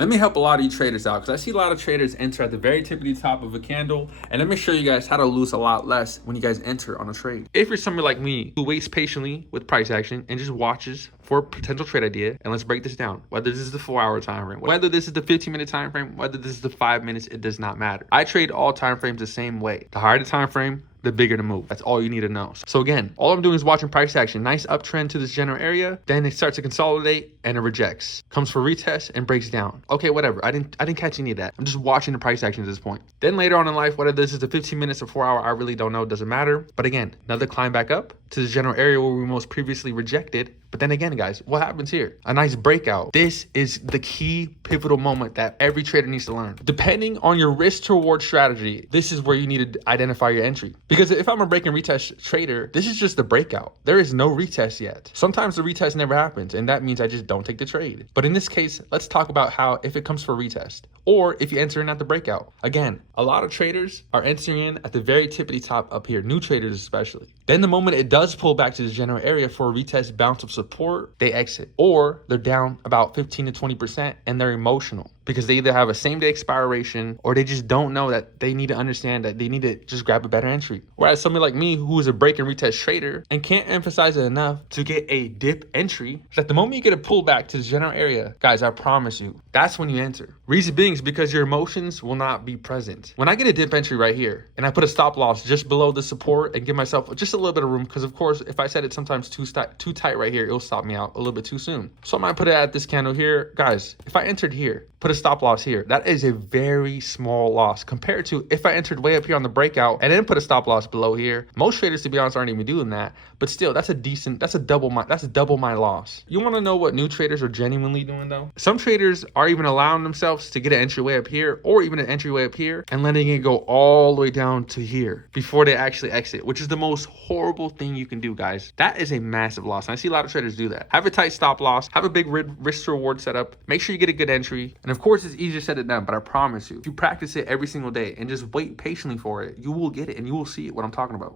Let me help a lot of you traders out because I see a lot of traders enter at the very tippity top of a candle, and let me show you guys how to lose a lot less when you guys enter on a trade. If you're somebody like me who waits patiently with price action and just watches for a potential trade idea, and let's break this down, whether this is the 4-hour time frame, whether this is the 15-minute time frame, whether this is the 5 minutes, it does not matter. I trade all time frames the same way. The higher the time frame, the bigger the move. That's all you need to know. So again, all I'm doing is watching price action. Nice uptrend to this general area. Then it starts to consolidate and it rejects. Comes for retest and breaks down. Okay, whatever. I didn't catch any of that. I'm just watching the price action at this point. Then later on in life, whether this is the 15 minutes or 4-hour, I really don't know. It doesn't matter. But again, another climb back up to the general area where we most previously rejected. But then again, guys, what happens here? A nice breakout. This is the key pivotal moment that every trader needs to learn. Depending on your risk to reward strategy, this is where you need to identify your entry. Because if I'm a break and retest trader, this is just the breakout. There is no retest yet. Sometimes the retest never happens, and that means I just don't take the trade. But in this case, let's talk about how if it comes for retest, or if you enter in at the breakout. Again, a lot of traders are entering in at the very tippity top up here, new traders especially. Then the moment it does pull back to the general area for a retest bounce of support, they exit. Or they're down about 15 to 20% and they're emotional because they either have a same day expiration or they just don't know that they need to understand that they need to just grab a better entry. Whereas somebody like me who is a break and retest trader and can't emphasize it enough to get a dip entry, is that the moment you get a pullback to the general area, guys, I promise you, that's when you enter. Reason being is because your emotions will not be present. When I get a dip entry right here and I put a stop loss just below the support and give myself just a little bit of room, because of course, if I set it sometimes too tight right here, it'll stop me out a little bit too soon. So I might put it at this candle here. Guys, if I entered here, put a stop loss here, that is a very small loss compared to if I entered way up here on the breakout and then put a stop loss below here. Most traders, to be honest, aren't even doing that, but still, that's double my loss. You want to know what new traders are genuinely doing though? Some traders are even allowing themselves to get an entry way up here or even an entry way up here and letting it go all the way down to here before they actually exit, which is the most horrible thing you can do, guys. That is a massive loss. And I see a lot of traders do that. Have a tight stop loss, have a big risk to reward setup, make sure you get a good entry. And of course, it's easier said than done, but I promise you, if you practice it every single day and just wait patiently for it, you will get it and you will see it, what I'm talking about.